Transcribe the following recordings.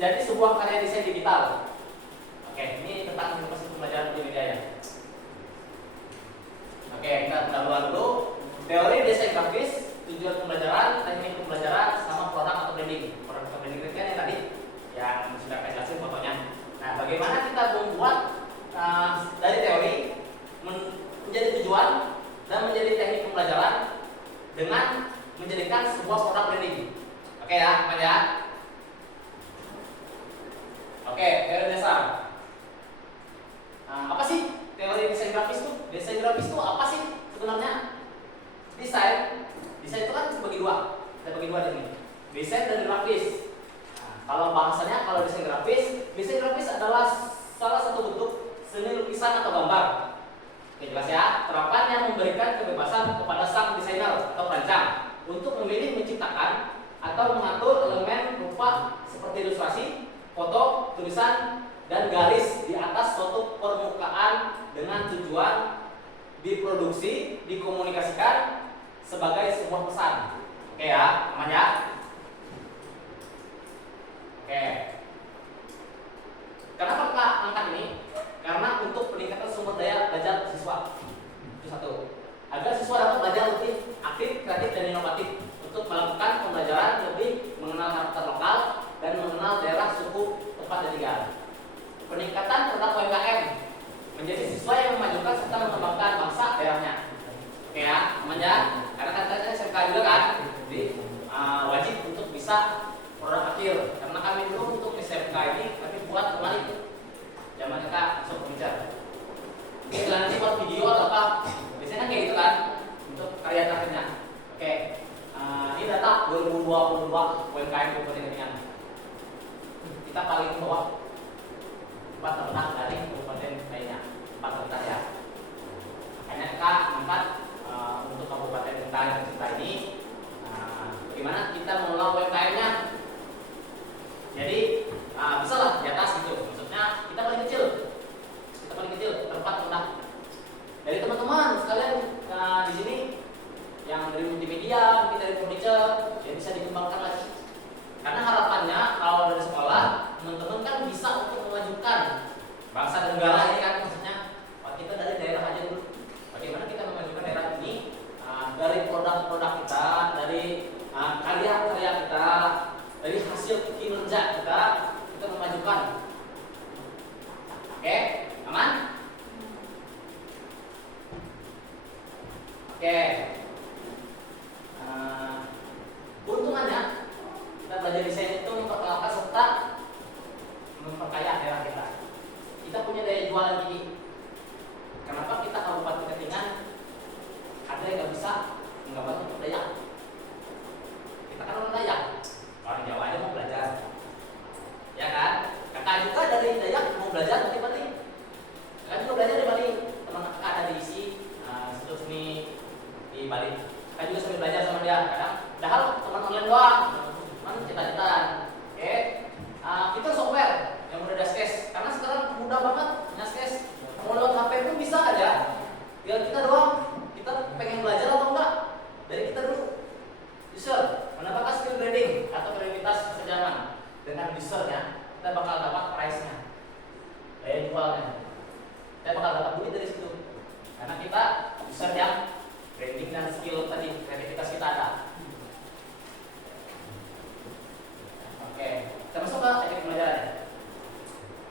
menjadi sebuah karya desain digital. Oke, ini tentang inovasi pembelajaran multimedia ya. Oke, kita pendahuluan dulu. Teori desain grafis, tujuan pembelajaran, teknik pembelajaran, sama produk atau branding. Produk atau branding itu kan yang tadi yang sudah saya jelasin fotonya. Nah, bagaimana kita membuat dari teori menjadi tujuan dan menjadi teknik pembelajaran dengan menjadikan sebuah produk branding. Oke ya, teman ya. Oke, teori dasar. Apa sih teori desain grafis itu? Desain grafis itu apa sih sebenarnya? Desain itu kan bagi dua. Kita bagi dua di sini. Desain dan grafis. Kalau bahasanya, kalau desain grafis adalah salah satu bentuk seni lukisan atau gambar. Oke, jelas ya. Terapan yang memberikan kebebasan kepada sang desainer atau perancang untuk memilih, menciptakan atau mengatur elemen rupa seperti ilustrasi, foto, tulisan, dan garis di atas suatu permukaan dengan tujuan diproduksi, dikomunikasikan sebagai sebuah pesan. Oke ya, aman ya? Oke. Kenapa kita angkat ini? Karena untuk peningkatan sumber daya belajar siswa. Itu satu. Agar siswa dapat belajar lebih aktif, kreatif, dan inovatif untuk melakukan pembelajaran lebih mengenal karakter lokal dan mengenal daerah, suku, tempat, dan tinggal. Peningkatan produk UMKM menjadi siswa yang memajukan serta mengembangkan bangsa daerahnya. Oke ya, aman ya? Karena katanya SMK juga kan, jadi wajib untuk bisa produk akhir. Karena kami dulu untuk SMK ini kami buat kemarin zaman kita masuk furniture. Oke, nanti buat video atau apa? Biasanya kan kayak gitu kan untuk karya terakhirnya. Oke, ini data 2022 UMKM Kabupaten Ketinggian. Kita paling bawah 4 terendah dari kabupaten lainnya, 4 terendah ya. Makanya kita angkat untuk kabupaten Ketinggian ini, bagaimana kita mengelola UMKM-nya. Jadi bisa lah di atas gitu. Maksudnya kita paling kecil, tempat rendah. Dari teman-teman sekalian di sini yang dari multimedia, mungkin dari furniture, ya bisa dikembangkan lagi. Karena harapannya kalau dari sekolah teman-teman kan bisa untuk memajukan bangsa dan negara ini kan, maksudnya kita dari daerah aja dulu. Bagaimana kita memajukan daerah ini dari produk-produk kita, dari karya-karya kita, dari hasil kinerja kita memajukan. Oke, aman? Oke. Keuntungannya kita belajar desain itu memperkenalkan serta memperkaya daerah kita. Kita punya daya jual yang tinggi. Kenapa kita Kabupaten Ketinggian ada yang nggak bisa menggambar untuk Dayak? Kita kan orang Dayak, orang Jawa aja mau belajar, ya kan? Kakak juga dari Dayak mau belajar nanti Bali. Kakak juga belajar di Bali. Teman kakak ada di ISI, Institut Seni di Bali. Kakak juga sambil belajar sama dia. Kadang, padahal teman online doang, teman cita-citaan. Oke, kita software yang udah daskes. Karena sekarang mudah banget daskes. Mau lewat HP pun bisa aja. Tinggal kita doang. Kita pengen belajar atau enggak? Dari kita dulu. User, mendapatkan skill grading atau prioritas sejaman. Dengan usernya, kita bakal dapat price-nya, daya jualnya. Kita bakal dapat duit dari situ. Karena kita user yang branding dan skill tadi, kreativitas kita ada. Oke, kita masuk ke teknik pembelajaran ya.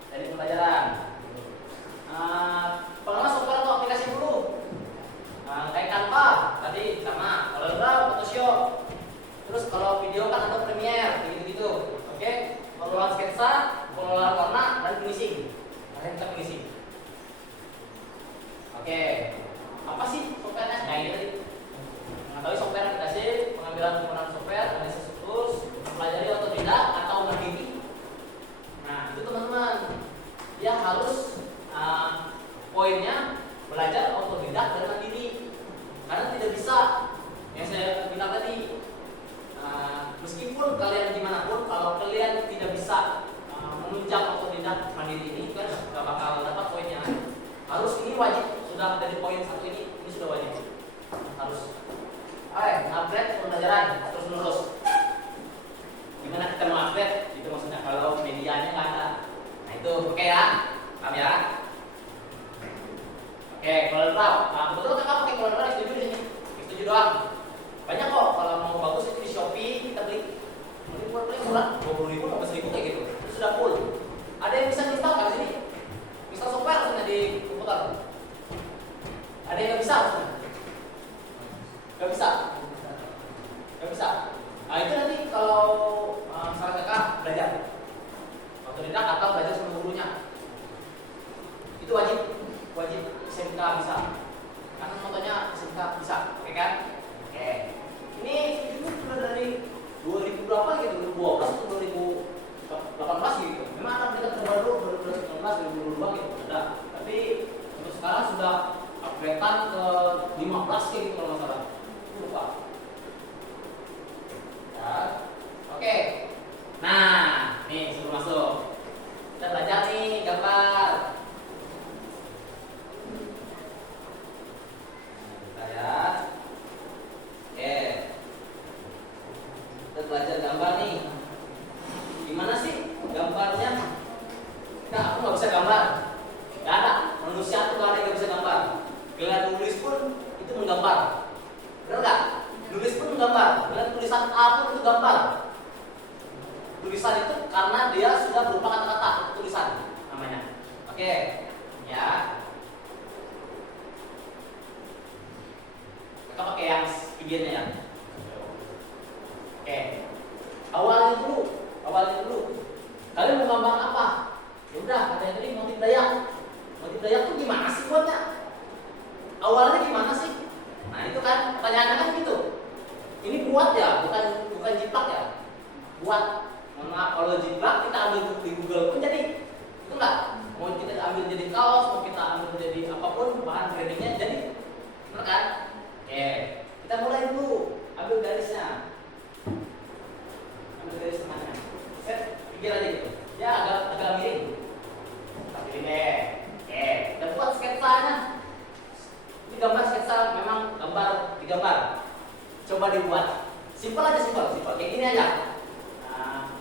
Teknik pembelajaran. Pengenalan software atau aplikasi dulu. Kayak Canva tadi sama, kalau Corel, Photoshop. Terus kalau video kan ada Premiere, gitu-gitu. Oke, pengelolaan sketsa, pengelolaan warna, dan finishing. Nah, kita finishing. Oke, apa sih software-nya? Nah, ini tadi mengetahui software aplikasi, pengambilan penggunaan software, analisis tools, mempelajari otodidak atau mandiri. Nah, itu teman-teman, dia harus poinnya belajar otodidak dan mandiri. Karena tidak bisa yang saya bilang tadi, meskipun kalian gimana pun, kalau kalian tidak bisa menunjang otodidak mandiri ini kan gak bakal dapat poinnya. Harus, ini wajib, sudah dari poin 1 ini sudah wajib. Harus upgrade pembelajaran terus menerus. Gimana kita mau upgrade? Itu maksudnya kalau media sudah full. Ada yang bisa install kan di sini? Install software harusnya di komputer. Ada yang nggak bisa harusnya? Nggak bisa. Nggak bisa. Nah itu nanti kalau misalnya kakak belajar otodidak atau belajar sama gurunya, itu wajib SMK bisa. Karena motonya SMK bisa, oke kan? Oke. Ini sudah dari 2000 berapa gitu, 2012 atau 2018 gitu. Memang akan kita terbaru 2019, 2022 gitu ada. Tapi untuk sekarang sudah upgrade-an ke 15 kayak gitu kalau nggak salah. Lupa. Ya. Oke. Nah, nih sebelum masuk kita belajar nih gambar. Kita lihat. Oke. Kita belajar gambar nih. Gimana sih gambarnya? Aku nggak bisa gambar. Gak ada manusia tuh ada yang nggak bisa gambar. Giliran nulis pun itu menggambar. Benar nggak? Nulis pun menggambar. Giliran tulisan A pun itu gambar. Tulisan itu karena dia sudah berupa kata-kata tulisan namanya. Oke, ya. Kita pakai yang videonya ya. Oke. Awalnya dulu. Kalian mau gambar apa? Ya udah, katanya tadi motif Dayak. Motif Dayak tuh gimana sih buatnya? Awalnya gimana sih? Nah itu kan pertanyaannya kan gitu. Ini buat ya, bukan jiplak ya. Buat. Mohon maaf kalau jiplak kita ambil di Google pun jadi. Itu enggak? Mau kita ambil jadi kaos, mau kita ambil jadi apapun bahan brandingnya jadi. Benar kan? Oke. Kita mulai dulu. Ambil garisnya. Ambil garis tengahnya. Set, pikir aja gitu. Ya agak miring. Seperti ini deh. Oke, kita buat sketsanya. Ini gambar sketsa, memang digambar. Coba dibuat. Simpel aja, simpel. Kayak gini aja. Nah.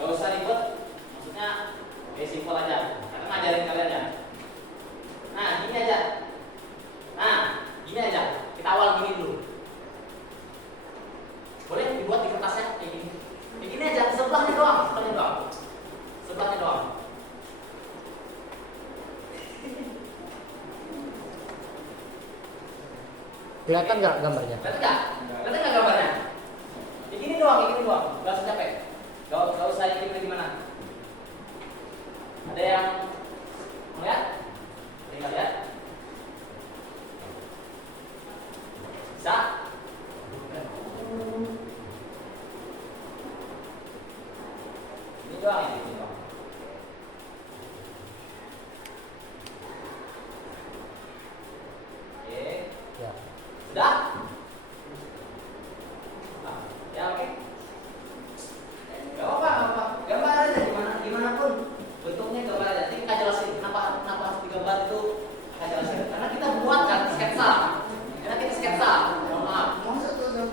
Gak usah ribet. Maksudnya simpel aja. Karena ngajarin kalian ya. Nah, gini aja. Kita awal gini dulu. Boleh dibuat di kertasnya kayak gini. Kayak gini aja, sebelahnya doang. Kelihatan nggak gambarnya? Kelihatan nggak gambarnya? Kayak gini doang. Gak usah capek. Gak usah yang gimana. Ada yang mau lihat? Tinggal lihat. Bisa? Ini doang. Oke. Ya. Sudah? Ya oke. Gak apa-apa. Gambar aja gimana pun bentuknya gambar aja. Nanti kita jelasin kenapa harus digambar itu. Kita jelasin. Karena kita buat kan sketsa. Mohon maaf.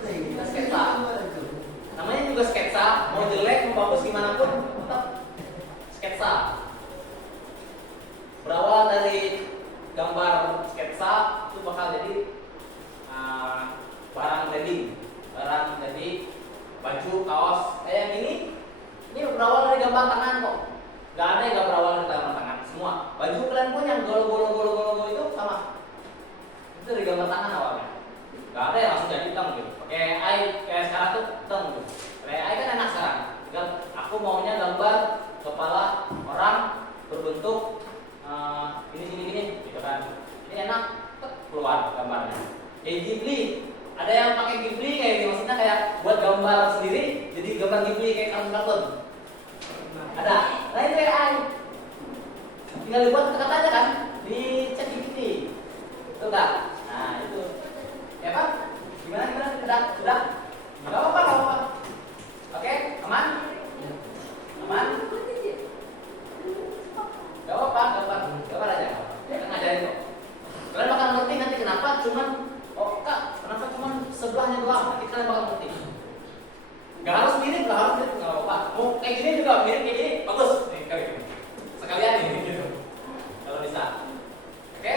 Kita sketsa. Namanya juga sketsa. Mau jelek, mau bagus gimana pun tetap sketsa. Berawal dari gambar sketsa itu bakal jadi barang jadi baju, kaos, yang ini berawal dari gambar tangan kok. Gak ada yang gak berawal dari gambar tangan. Semua baju kalian pun yang golo itu sama. Itu dari gambar tangan awalnya. Gak ada yang langsung jadi hitam gitu. Pakai AI kayak sekarang tuh hitam gitu. Pakai AI kan enak sekarang. Tinggal aku maunya gambar kepala orang berbentuk gini gitu kan. Ini enak, keluar gambarnya. Ghibli, ada yang pakai Ghibli kayak gitu, maksudnya kayak buat gambar sendiri, jadi gambar Ghibli kayak kartun. Ada, lain kayak AI. Tinggal dibuat kata-kata aja kan, di chat Ghibli, itu enggak? Nah itu, ya Pak, gimana? Sudah? Gak apa-apa. Oke, aman? Gak apa-apa aja. Kita ngajarin kok. Kalian bakal ngerti nanti kenapa kenapa cuman sebelahnya doang. Nanti kalian bakal ngerti. Gak harus mirip, gak apa-apa. Mau kayak gini juga mirip kayak gini, bagus. Nih, kayak gini. Sekalian nih gitu. Kalau bisa. Oke?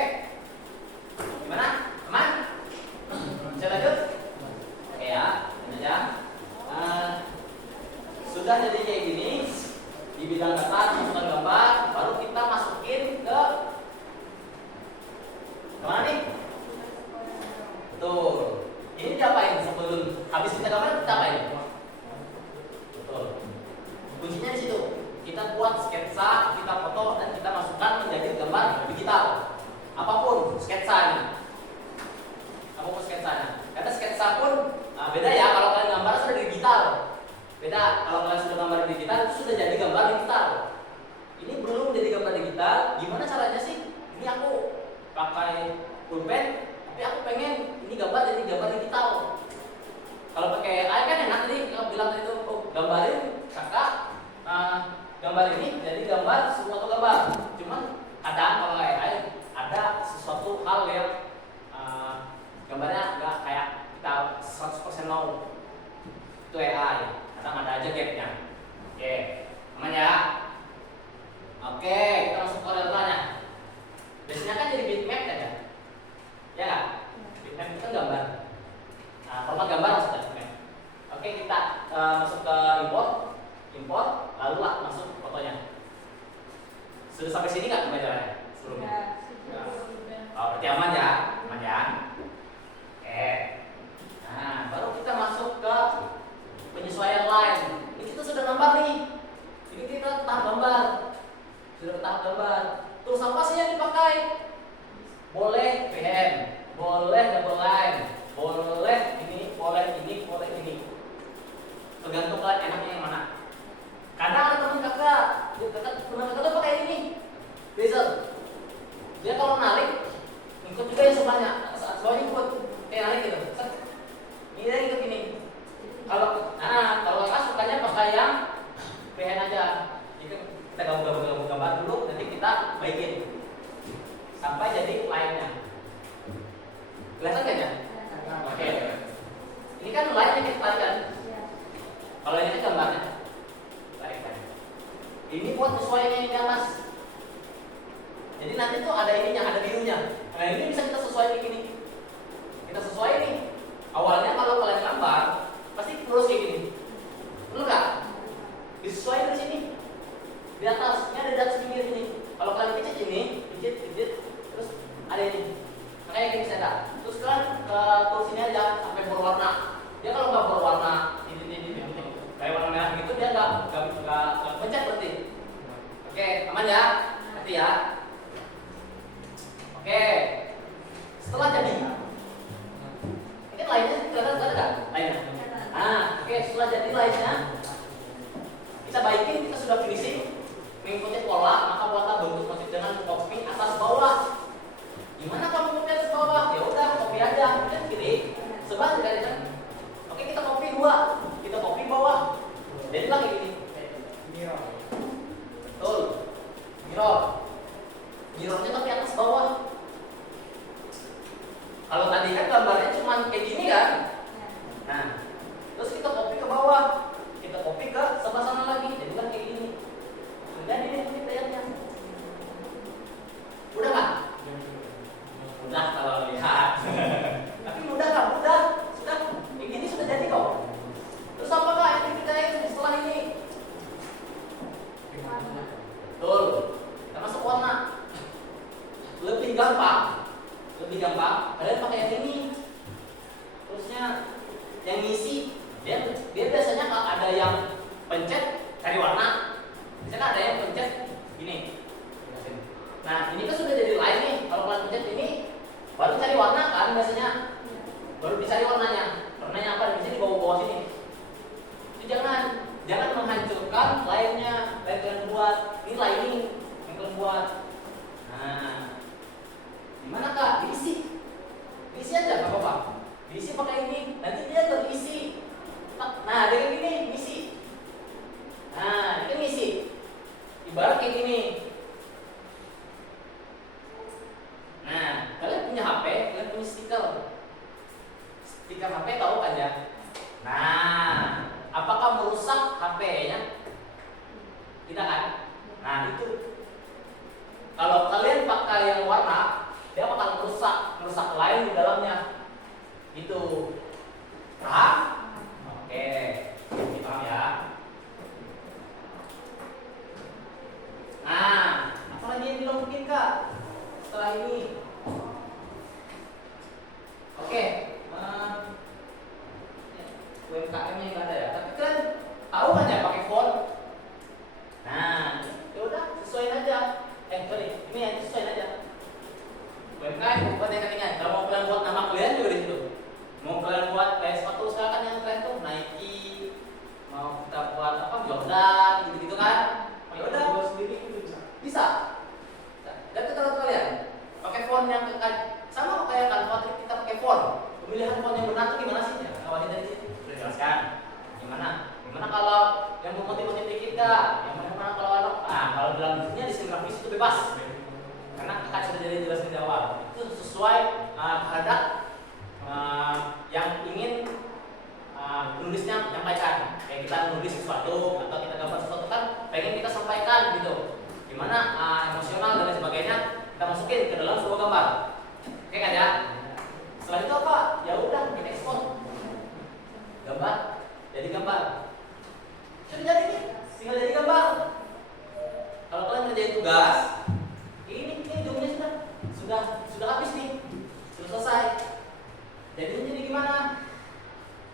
Gimana? Aman? Bisa lanjut? Oke ya. habis kita gambar kita apain? Betul. Kuncinya di situ. Kita buat sketsa, kita foto, dan kita masukkan menjadi gambar digital. Apapun sketsanya. Apapun sketsanya. Karena sketsa pun beda ya kalau kalian gambar sudah digital. Beda kalau kalian sudah gambar digital itu sudah jadi gambar digital. Ini belum jadi gambar digital. Gimana caranya sih? Ini aku pakai pulpen, tapi aku pengen ini gambar jadi gambar digital. Kalau pakai AI kan enak nih, kalau bilang itu gambarin kakak gambar ini jadi gambar suatu gambar. Cuman kadang kalau AI ada sesuatu hal yang gambarnya nggak kayak kita 100% mau. Itu AI. Kadang ada aja gapnya. Oke, aman ya? Oke, kita masuk ke real-nya. Biasanya kan jadi bitmap aja. Ya nggak? Bitmap itu kan gambar. Nah, format gambar maksudnya bitmap. Oke, kita masuk ke import, lalu lah masuk fotonya. Sudah sampai sini nggak pembelajarannya sebelumnya? Ya. Oh, berarti aman ya? Aman ya? Oke. Nah, baru kita masuk ke penyesuaian line. Ini kita sudah gambar nih. Ini kita tahap gambar. Sudah tahap gambar. Tools apa sih yang dipakai? Boleh PM, boleh double line, boleh ini, boleh ini, boleh ini. Tergantung kalian enaknya yang mana. Kadang ada teman kakak tuh pakai ini, bezel. Dia kalau narik, ikut juga yang sebelahnya, sebelahnya ikut, kayak narik gitu. Ini dia ikut ini. Kalau kakak sukanya pakai yang PN aja. Jadi kita gabung gambar dulu, nanti kita baikin sampai jadi line-nya. Kelihatan kan ya? Oke. Ini kan line-nya kita tarik kan? Kalau ini kan gambarnya. Ini buat sesuainya yang di atas. Jadi nanti tuh ada ininya, ada birunya. Nah ini bisa kita sesuaikan gini. Kita sesuai nih. Awalnya kalau kalian gambar pasti lurus kayak gini. Betul nggak? Disesuaikan di sini. Di atas, ini ada di atas pinggir ini. Kalau kalian pijit ini, pijit, terus ada ini. Makanya gini saya. Terus kalian terus ini aja sampai berwarna. Dia kalau nggak berwarna, ini. Kayak warna merah gitu dia nggak pencet berarti. Oke, aman ya? Nanti ya. Oke. Setelah jadi, ini lainnya kelihatan nggak? Lainnya. Oke. Setelah jadi lainnya, kita baikin, kita sudah finishing, mengikuti pola, maka buatlah bentuk motif dengan copy atas bawah. Gimana kalau copy atas bawah? Ya udah, copy aja, kita kiri, sebelah kan. Oke, kita copy dua. Kita copy bawah. Jadi lagi ini. Mirror. Betul. Mirror. Mirrornya tapi atas bawah. Kalau tadi kan gambarnya cuma kayak gini kan? Nah, terus kita copy ke bawah. Kita copy ke sebelah sana lagi. Jadi kan kayak gini. Udah ini layarnya. Udah nggak? Udah kalau lihat. Tapi mudah nggak? Mudah. Sudah. Kayak gini sudah jadi kok. Terus apakah aktivitas kita setelah ini? Betul. Kita masuk warna. Lebih gampang. Kalian pakai yang ini. Terusnya yang ngisi. Dia biasanya kalau ada yang pencet cari warna. Biasanya ada yang pencet gini. Nah ini kan sudah jadi line nih. Kalau kalian pencet ini baru cari warna kan biasanya. Baru dicari warnanya. Warnanya apa? Bisa di bawah-bawah sini. Jangan menghancurkan line-nya, line kalian buat. Ini lining yang kalian buat. Nah, gimana kak? Diisi aja, nggak apa-apa. Diisi pakai ini, nanti dia terisi. Nah, dengan gini, diisi. Nah, ini kan diisi. Ibarat kayak gini. Nah, kalian punya HP, kalian punya stiker. Stiker HP tahu kan ya? Nah, apakah merusak HP-nya? Tidak kan? Nah itu. Kalau kalian pakai yang warna, dia bakal merusak line di dalamnya. Itu. Paham? Oke. Paham ya? Nah, apa lagi yang dilompokin kak? Setelah ini. Oke. UMKM-nya nggak ada ya. Tapi kalian tahu kan ya pakai font. Nah, ya udah sesuaiin aja. Sorry, ini ya sesuaiin aja. UMKM buat yang kalian. Kalau mau kalian buat nama kalian juga di situ. Mau kalian buat kayak sepatu sekarang kan yang keren tuh Nike, mau kita buat apa Jordan gitu-gitu kan. Ya udah buat sendiri itu bisa. Dan keterangan kalian pakai font yang sama kayak Canva kita pakai font. Pemilihan font yang benar itu gimana sih? Ya, awalnya dari situ sudah jelaskan. Gimana? Gimana kalau yang motif-motif dikit enggak? Yang mana kalau kalau dalam dunia desain grafis itu bebas. Karena kakak sudah jadi jelasin di awal. Itu sesuai terhadap yang ingin penulisnya menyampaikan. Kayak kita nulis sesuatu atau kita gambar sesuatu kan pengen kita sampaikan gitu. Gimana emosional dan lain sebagainya kita masukin ke dalam sebuah gambar. Oke kan ya? Setelah itu apa? Ya udah kita ekspor gambar jadi gambar. Sudah jadi nih, tinggal jadi gambar. Kalau kalian ngerjain tugas, ini jumlahnya sudah habis nih, sudah selesai. Jadi gimana?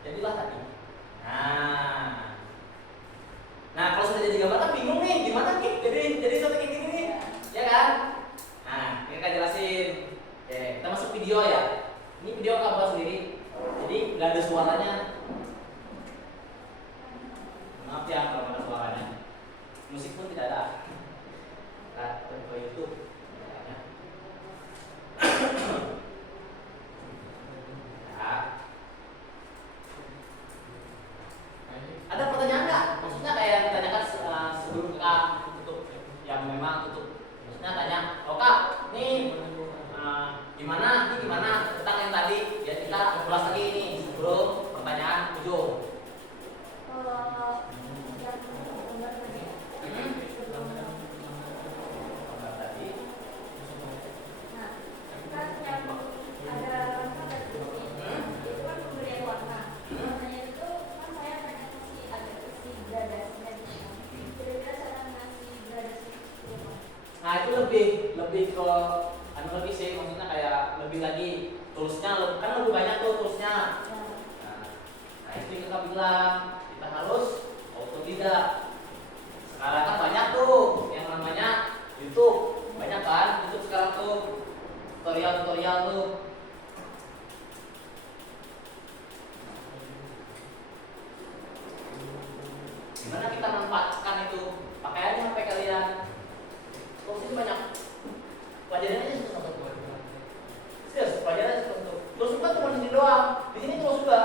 Jadilah tadi. Nah kalau sudah jadi gambar kan bingung nih, gimana nih? Jadi seperti kayak gini nih, ya kan? Nah, ini akan jelasin. Oke, kita masuk video ya. Ini video aku buat sendiri, jadi nggak ada suaranya. Maaf ya kalau nggak ada suaranya. Musik pun tidak ada. Nah, ke YouTube. Ya. Ada pertanyaan nggak? Maksudnya kayak ditanyakan sebelum kak tutup, yang memang tutup. Maksudnya tanya, oh kak, nih gimana tentang yang tadi? Ya kita ulas lagi ini sebelum pertanyaan ujung. Nah itu lebih ke lebih sih, maksudnya kayak lebih lagi toolsnya kan lebih banyak tuh toolsnya. Nah itu yang kita bilang kita harus autodidak. Sekarang kan banyak tuh yang namanya YouTube, banyak kan YouTube sekarang tuh tutorial tuh. Gimana kita manfaatkan itu? Pakai aja HP kalian. Terus banyak pelajarannya satu-satu. Serius, pelajarannya satu-satu. Terus juga cuma di sini doang. Di sini terus juga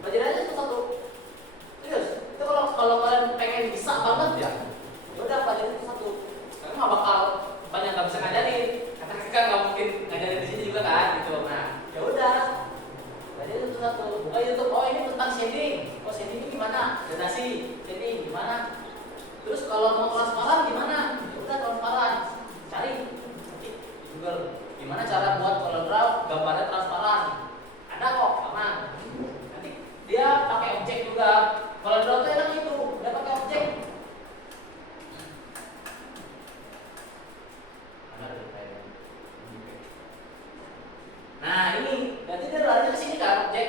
pelajarannya satu-satu. Serius. Itu kalau kalian pengen bisa banget ya udah pelajaran satu. Karena nggak bakal banyak nggak bisa ngajarin. Karena kita nggak mungkin ngajarin di sini juga kan, gitu. Nah, ya udah. Pelajaran satu-satu. Buka YouTube. Oh ini tentang shading. Oh shading ini gimana? Donasi. Shading gimana? Terus kalau mau transparan gimana? Udah transparan. Cari di Google. Gimana cara buat CorelDRAW gambarnya transparan? Ada kok, aman. Nanti dia pakai objek juga. CorelDRAW itu enak itu, dia pakai objek. Nah ini, berarti dia larinya ke sini kan objek.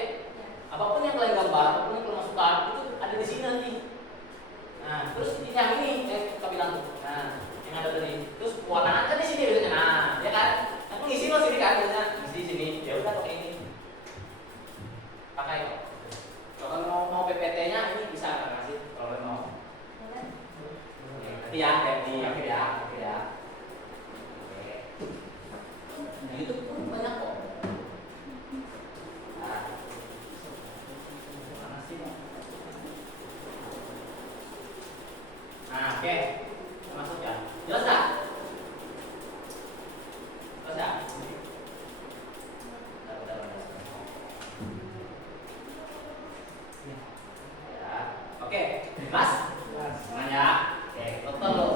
Apapun yang kalian gambar, apapun yang kalian masukkan itu ada di sini nanti. Nah, terus yang ini kita bilang tuh. Nah, yang ada tadi. Terus warna kan di sini biasanya. Nah, ya kan? Aku ngisi lo sini kan biasanya. Ngisi di sini. Ya udah pakai ini. Pakai kok. Kalau mau PPT-nya ini bisa nggak ngasih? Kalau mau. Nanti ya, oke ya. Oke. Nah, itu pun banyak kok. Nah, oke. Masuk ya. Jelas tak? Jelas tak? Ya. Oke. Jelas? Semuanya. Oke, total loh.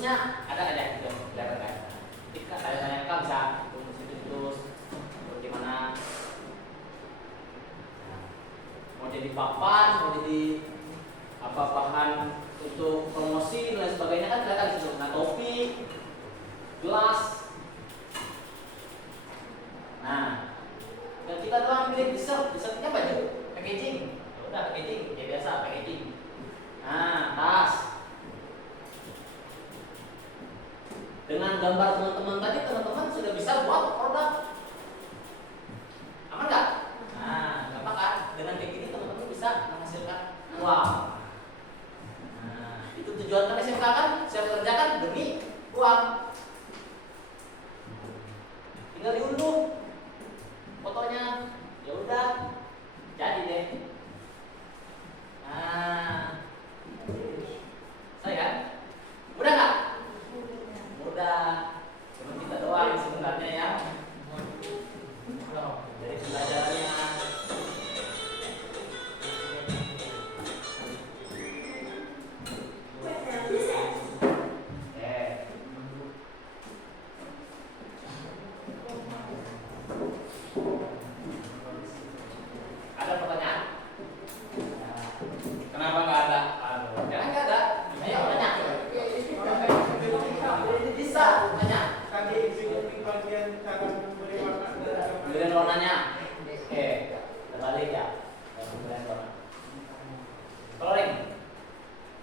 situsnya ada aja gitu, kelihatan kan? Jika tanya-tanya kan bisa situs gimana? Mau jadi papan, mau jadi apa bahan untuk promosi dan lain sebagainya kan kelihatan di situ. Nah, topi, gelas. Nah, dan kita doang pilih dessertnya baju, packaging. Ya udah packaging, ya biasa packaging. Nah, tas. Dengan gambar teman-teman tadi, teman-teman sudah bisa buat produk. Aman nggak? Nah, gampang kan? Dengan kayak gini teman-teman bisa menghasilkan uang. Nah, itu tujuan kan SMK kan? Saya kerjakan demi uang. Tinggal diunduh fotonya, ya udah jadi deh. Nah, saya kan? Udah nggak? Udah. Cuma kita doang sebenarnya ya. Dari pelajarannya. Ada pertanyaan? Kenapa nggak ada? Aduh, karena nggak ada. Ayo tanya. Bisa tanya. Tadi bagian cara memberi warna. Pemberian warnanya. Oke, kita balik ya. Pemberian warna. Coloring.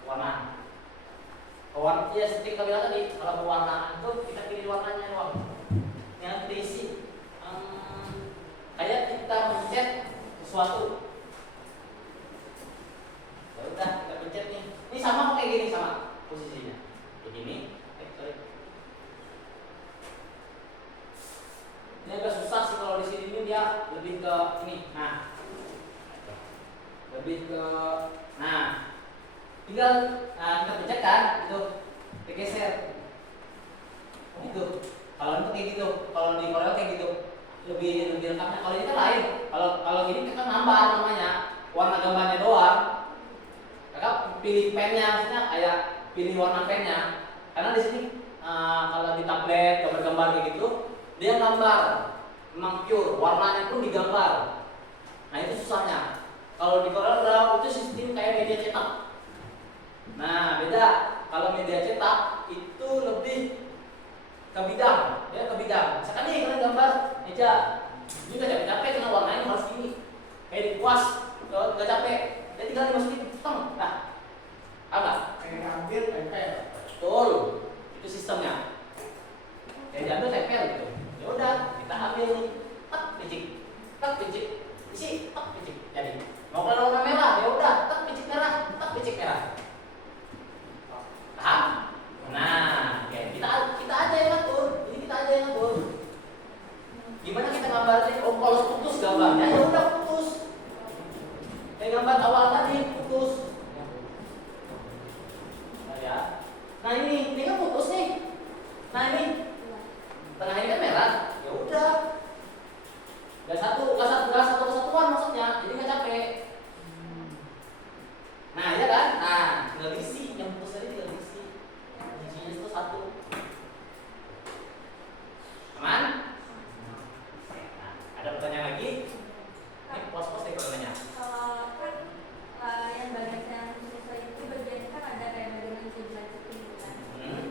Warna. Warna ya seperti kita bilang tadi, kalau pewarnaan itu kita pilih warnanya doang. Yang diisi. Kayak kita mencet sesuatu. Ya udah kita pencet nih. Ini sama kok kayak gini sama posisinya. Kayak gini. Sorry. Ini agak susah sih kalau di sini ini dia lebih ke ini. Nah. Lebih ke tinggal kita pencet kan itu geser. Gitu. Kalau itu kayak gitu, kalau di Corel kayak gitu. Lebih lengkapnya. Kalau ini kan lain. Kalau gini kita nambah namanya warna gambarnya doang. Kakak pilih pennya, maksudnya kayak pilih warna pennya. Karena di sini kalau di tablet gambar-gambar kayak gitu, dia gambar memang pure, warnanya pun digambar. Nah itu susahnya. Kalau di Corel Draw itu sistem kayak media cetak. Nah beda. Kalau media cetak itu lebih ke bidang, ya ke bidang. Misalkan nih kalian gambar meja, ini nggak capek-capek, cuma warnanya harus gini, kayak di kuas, kalau nggak capek, ya tinggal dimasukin teng, nah, apa? Kayak ambil tempel. Betul, itu sistemnya. Kayak diambil tempel gitu. Ya udah, kita ambil nih, tak picik, isi, tak picik. Jadi mau kalian warna merah, ya udah, tak picik merah. Paham? Nah, oke. Kita aja yang ngatur. Ini kita aja yang ngatur. Gimana kita gambarnya? Oh, kalau putus gambarnya, ya udah putus. Kayak gambar awal tadi putus. Nah ya. Nah ini kan putus nih. Nah ini tengah ini kan merah. Ya udah. Gak satu kesatuan maksudnya. Jadi nggak capek. Nah ya kan. Nah tinggal isi yang putus tadi tinggal isi. Isinya itu satu. Aman? Nah, ada pertanyaan lagi? Ini pos-pos deh pertanyaan. Kalau kan yang bagian yang sesuai itu bagian kan ada kayak bagian lanjutin gitu kan.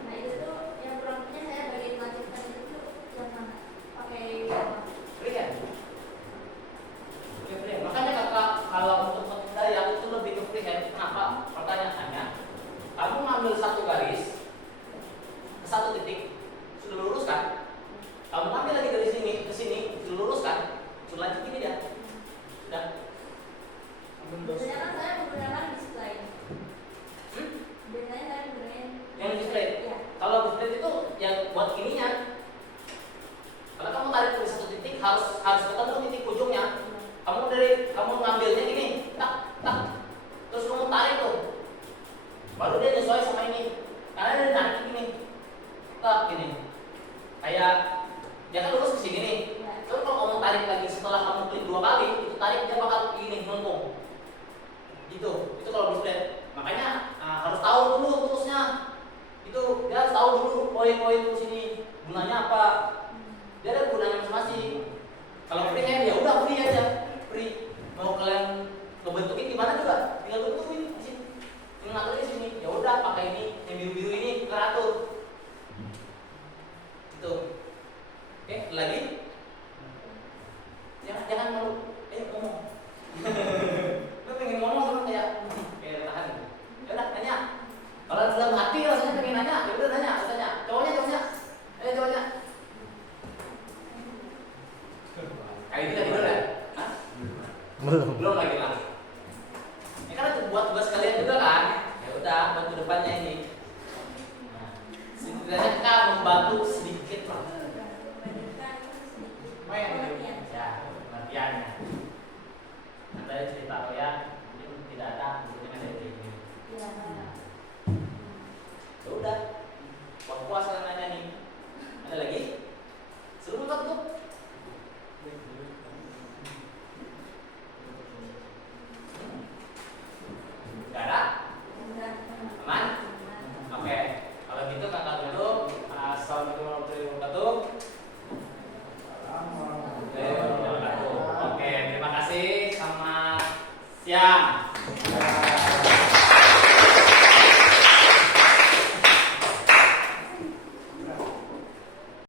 Nah itu tuh yang kurang punya saya bagian lanjutan itu tuh yang mana? Pakai apa? Freehand. Freehand. Makanya kakak kalau untuk daya itu lebih ke freehand. Kenapa? Pertanyaannya, kamu ngambil satu garis ke satu titik, sudah lurus kan? Kamu ambil lagi dari sini ke sini, sudah lurus kan? Sudah lanjut ini dia. Sudah. Biasanya kan saya menggunakan display. Biasanya saya menggunakan Yang display. Iya. Kalau display itu yang buat ininya. Kalau kamu tarik dari satu titik harus ketemu titik ujungnya. Kamu ngambilnya gini, tak. Terus kamu tarik tuh. Baru dia sesuai sama ini. Karena dia nanti gini. Tak gini. Kayak Dia harus tahu dulu poin-poin sini gunanya apa. Dia ada gunanya masing-masing. Kalau free hand ya udah free aja, free. Mau kalian ngebentukin gimana juga, tinggal bentukin di sini. Tinggal ngatur di sini. Ya udah pakai ini, yang biru-biru ini kita atur. Gitu. Oke, lagi? Jangan malu. Ngomong. Lu pengen ngomong terus kayak tahan. Ya udah tanya. Kalau dalam hati rasanya pengen nanya, ya udah tanya. Cowoknya. Cowoknya. Kayak ini tadi udah. Hah? Belum lagi lah. Ini kan buat tugas kalian juga kan? Ya udah, buat kedepannya ini. Nah, setidaknya kan membantu